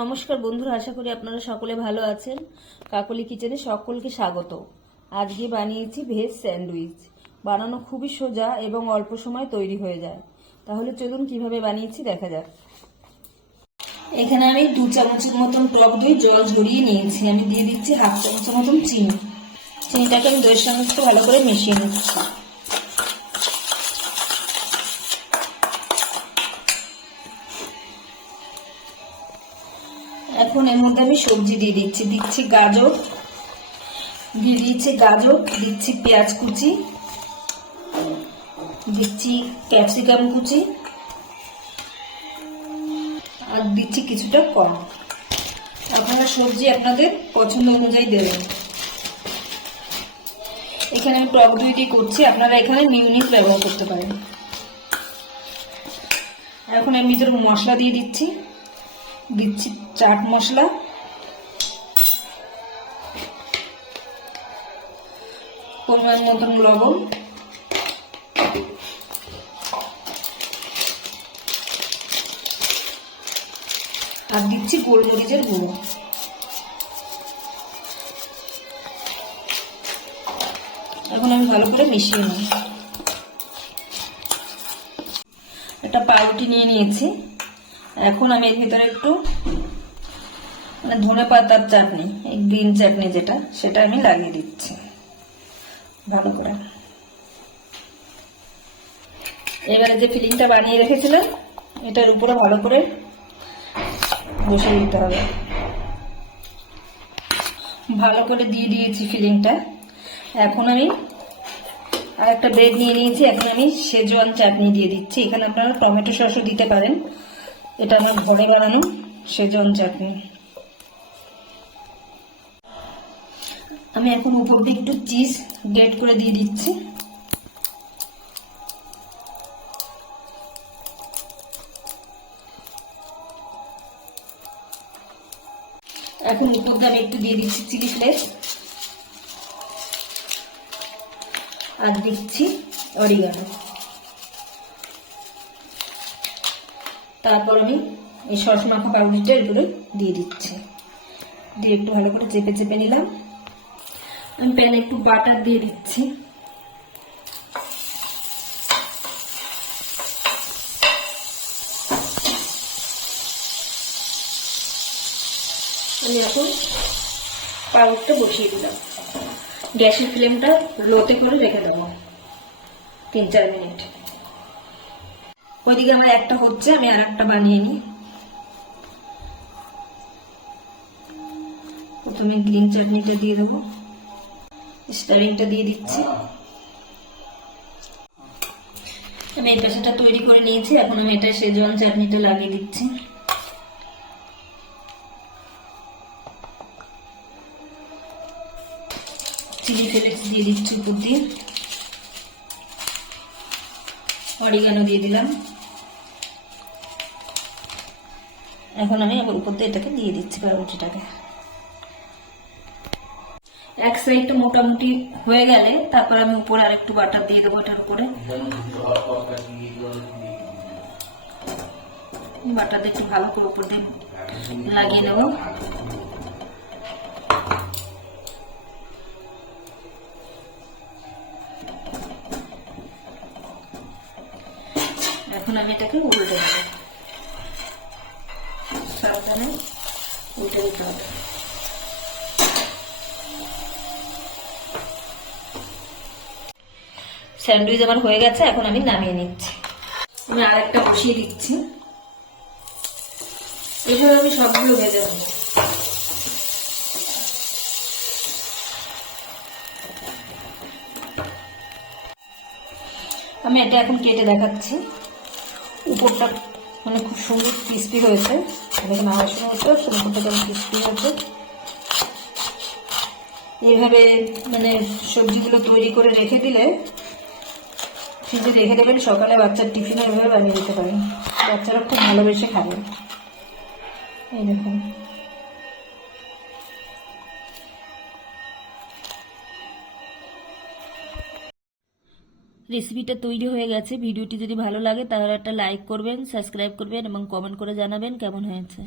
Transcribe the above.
নমস্কার বন্ধুরা, আশা করি আপনারা সকলে ভালো আছেন। কাকলি কিচেনে সকলকে স্বাগত। আজকে বানিয়েছি ভেজ স্যান্ডউইচ। বানানো খুবই সোজা এবং অল্প সময় তৈরি হয়ে যায়। তাহলে চলুন কিভাবে বানিয়েছি দেখা যাক। এখানে আমি 2 চামচের মতন টক দই জল ঝরিয়ে নিয়েছি। আমি দিয়ে দিচ্ছি 1/2 চামচের মতন চিনি। চিনিটাকে আমি দইয়ের সঙ্গে একটু ভালো করে মিশিয়ে নিচ্ছি। এখন এর মধ্যে আমি সবজি দিয়ে দিচ্ছি গাজর, দিচ্ছি পেঁয়াজ কুচি, দিচ্ছি ক্যাপসিকাম কুচি আর দিচ্ছি কিছুটা কর্ন। আপনারা সবজি আপনাদের পছন্দ অনুযায়ী দেবেন। এখানে আমি টক দই দিয়ে করছি, আপনারা এখানে মিউনিস ব্যবহার করতে পারেন। এখন আমি ভিতরে মশলা দিয়ে দিচ্ছি চাট মশলা, পরিমাণ মতন লবণ, আর দিচ্ছি গোলমরিচের গুঁড়ো। এখন আমি ভালো করে মিশিয়ে নিই। একটা পাউরুটি নিয়ে নিয়েছি। এখন আমি এর ভিতরে একটু ধনে পাতার চাটনি, এই গ্রিন চাটনি সেটা আমি লাগিয়ে দিচ্ছি ভালো করে। এবারে যে ফিলিংটা বানিয়ে রেখেছিলাম এটার উপরে ভালো করে বসিয়ে দিতে হবে। ভালো করে দিয়ে দিয়েছি ফিলিংটা। এখন আমি আরেকটা ব্রেড নিয়ে নিয়েছি। এখন আমি শেজওয়ান চাটনি দিয়ে দিচ্ছি। এখানে আপনারা টমেটো সসও দিতে পারেন। এটা আমার ঘরে বানানো শেজওয়ান চাটনি। আমি এখন উপর দিয়ে একটু চিজ গ্রেট করে দিয়ে দিচ্ছি। এখন উপর দিয়ে আমি একটু দিয়ে দিচ্ছি চিলি ফ্লেক্স আর দিচ্ছি অরিগানো। তারপর আমি এই সস মাখা পাউরুটিটা এগুলো দিয়ে দিচ্ছি। দিয়ে একটু ভালো করে চেপে চেপে নিলাম। আমি প্যানে একটু বাটার দিয়ে দিচ্ছি। আমি এখন পাউরুটিটা বসিয়ে দিলাম। গ্যাসের ফ্লেমটা লোতে করে রেখে দেবো 3-4 মিনিট। ওইদিকে আমার একটা হচ্ছে, আমি আর একটা বানিয়ে নিই। প্রথমে গ্রিন চাটনিটা দিয়ে দেবো, স্টারিংটা দিয়ে দিচ্ছি। আমি এই পাশেটা তৈরি করে নিয়েছি। এখন আমি এটা শেজওয়ান চাটনিটা লাগিয়ে দিচ্ছি। চিলি ফ্লেক্স দিয়ে দিচ্ছি উপর দিয়ে, অরিগানো দিয়ে দিলাম। এখন আমি আবার উপর দিয়ে এটাকে দিয়ে দিচ্ছি পাউরুটিটাকে। এক সাইডটা মোটামুটি হয়ে গেলে তারপর আমি উপরে আরেকটু বাটার দিয়ে দেবো। এটার উপরে বাটার দিয়ে একটু ভালো করে উপর দিয়ে লাগিয়ে নেব। এখন আমি এটাকে উল্টে দেবো। সাবধানে উল্টে দিতে হবে। স্যান্ডউইচ আমার হয়ে গেছে। এখন আমি নামিয়ে নিচ্ছি। আমি আরেকটা বসিয়ে দিচ্ছি। এভাবে আমি সবগুলো ভেজে নেব। আমি এটা এখন কেটে দেখাচ্ছি। উপরটা খুব সুন্দর ক্রিস্পি হয়েছে। দেখুন আমার সময় হচ্ছে উপরটা কেমন ক্রিস্পি হয়েছে। এইভাবে সবজিগুলো তৈরি করে রেখে দিলে, ফ্রিজে রেখে দেবেন, সকালে বাচ্চার টিফিনে এভাবে বানিয়ে দিতে পারেন। বাচ্চারা খুব ভালোবেসে খাবে। এই দেখুন। রেসিপিটা তৈরি হয়ে গেছে। ভিডিওটি যদি ভালো লাগে তাহলে একটা লাইক করবেন, সাবস্ক্রাইব করবেন এবং কমেন্ট করে জানাবেন কেমন হয়েছে।